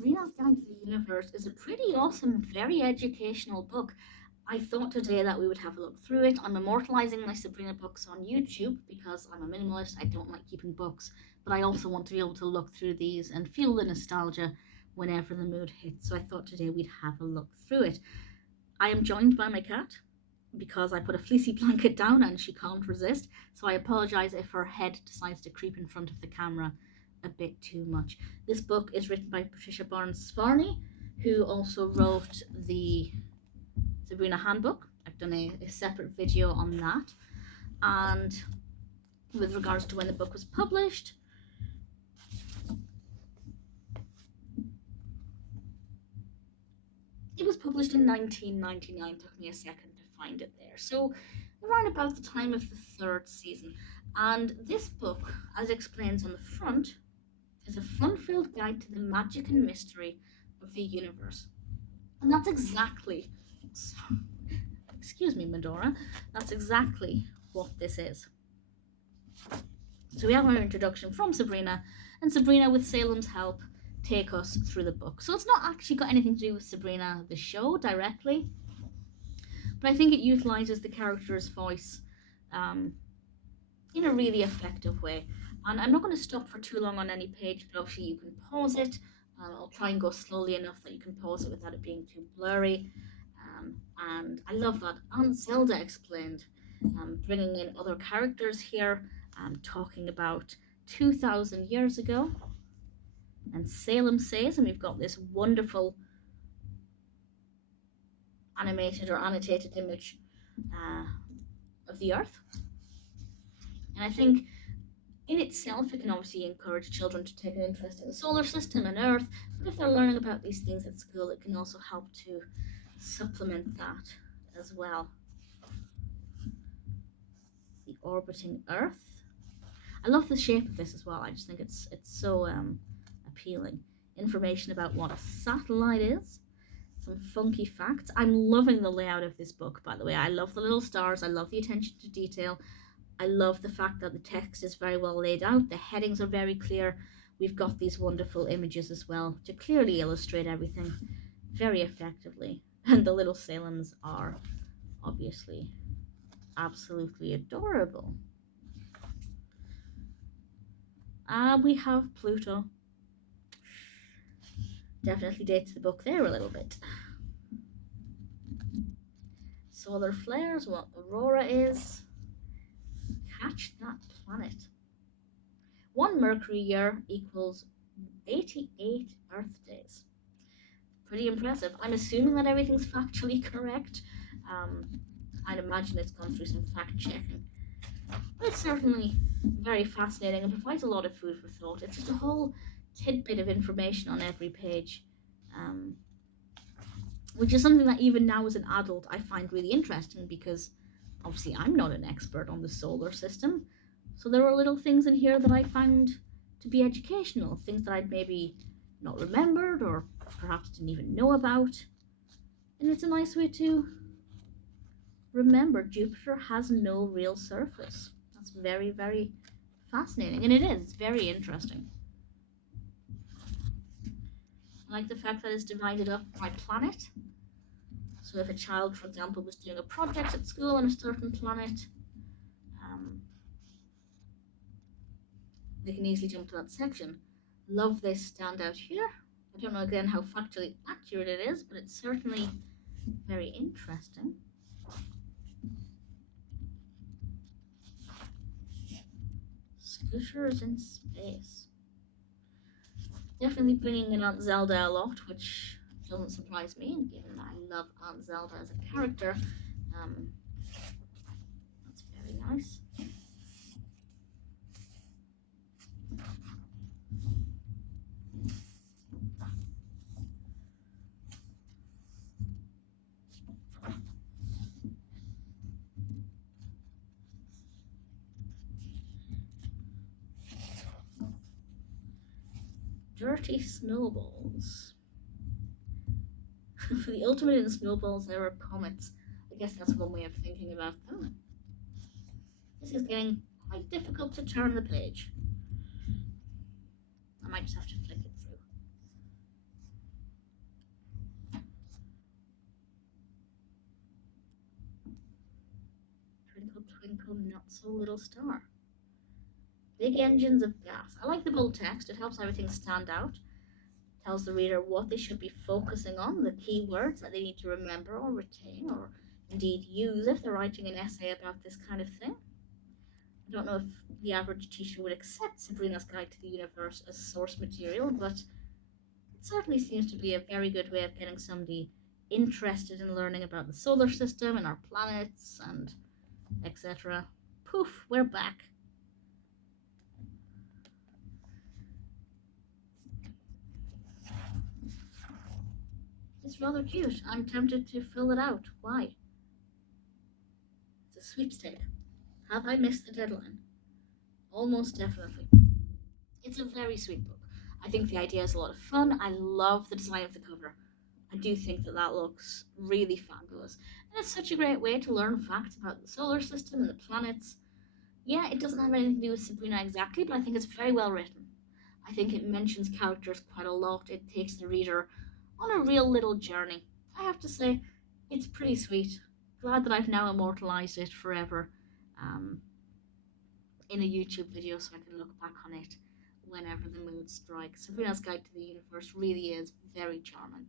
Sabrina's Guide to the Universe is a pretty awesome, very educational book. I thought today that we would have a look through it. I'm immortalizing my Sabrina books on YouTube because I'm a minimalist. I don't like keeping books, but I also want to be able to look through these and feel the nostalgia whenever the mood hits. So I thought today we'd have a look through it. I am joined by my cat because I put a fleecy blanket down and she can't resist. So I apologize if her head decides to creep in front of the camera a bit too much. This book is written by Patricia Barnes-Svarney, who also wrote the Sabrina Handbook. I've done a separate video on that. And with regards to when the book was published, it was published in 1999. It took me a second to find it there. So around about the time of the third season. And this book, as it explains on the front, is a fun-filled guide to the magic and mystery of the universe. And that's exactly, excuse me, Medora, that's exactly what this is. So we have our introduction from Sabrina, and Sabrina, with Salem's help, take us through the book. So it's not actually got anything to do with Sabrina, the show, directly, but I think it utilizes the character's voice in a really effective way. And I'm not going to stop for too long on any page, but obviously you can pause it. I'll try and go slowly enough that you can pause it without it being too blurry. And I love that Aunt Zelda explained, bringing in other characters here, talking about 2,000 years ago. And Salem says, and we've got this wonderful animated or annotated image of the Earth. And I think in itself, it can obviously encourage children to take an interest in the solar system and Earth, but if they're learning about these things at school, it can also help to supplement that as well. The orbiting Earth. I love the shape of this as well. I just think it's so appealing. Information about what a satellite is. Some funky facts. I'm loving the layout of this book, by the way. I love the little stars. I love the attention to detail. I love the fact that the text is very well laid out. The headings are very clear. We've got these wonderful images as well to clearly illustrate everything very effectively. And the little Salems are obviously absolutely adorable. We have Pluto. Definitely dates the book there a little bit. Solar flares, what aurora is. Catch that planet. 1 Mercury year equals 88 Earth days. Pretty impressive. I'm assuming that everything's factually correct. I'd imagine it's gone through some fact checking. But it's certainly very fascinating and provides a lot of food for thought. It's just a whole tidbit of information on every page, which is something that even now as an adult I find really interesting, because obviously I'm not an expert on the solar system. So there were little things in here that I found to be educational, things that I'd maybe not remembered or perhaps didn't even know about. And it's a nice way to remember Jupiter has no real surface. That's very, very fascinating. And it is, it's very interesting. I like the fact that it's divided up by planet. So if a child, for example, was doing a project at school on a certain planet, they can easily jump to that section. Love this standout here. I don't know again how factually accurate it is, but it's certainly very interesting. Scooters in space. Definitely bringing in Aunt Zelda a lot, which doesn't surprise me, given that I love Aunt Zelda as a character. That's very nice. Dirty snowballs. For the ultimate in snowballs, there are comets. I guess that's one way of thinking about them. This is getting quite difficult to turn the page. I might just have to flick it through. Twinkle, twinkle, not so little star. Big engines of gas. I like the bold text. It helps everything stand out. Tells the reader what they should be focusing on, the key words that they need to remember or retain, or indeed use if they're writing an essay about this kind of thing. I don't know if the average teacher would accept Sabrina's Guide to the Universe as source material, but it certainly seems to be a very good way of getting somebody interested in learning about the solar system and our planets and etc. Poof, we're back. It's rather cute. I'm tempted to fill it out. Why? It's a sweepstake. Have I missed the deadline? Almost definitely. It's a very sweet book. I think the idea is a lot of fun. I love the design of the cover. I do think that that looks really fabulous. And it's such a great way to learn facts about the solar system and the planets. Yeah, it doesn't have anything to do with Sabrina exactly, but I think it's very well written. I think it mentions characters quite a lot. It takes the reader on a real little journey. I have to say, it's pretty sweet. Glad that I've now immortalized it forever um, in a YouTube video so I can look back on it whenever the mood strikes. Sabrina's Guide to the Universe really is very charming.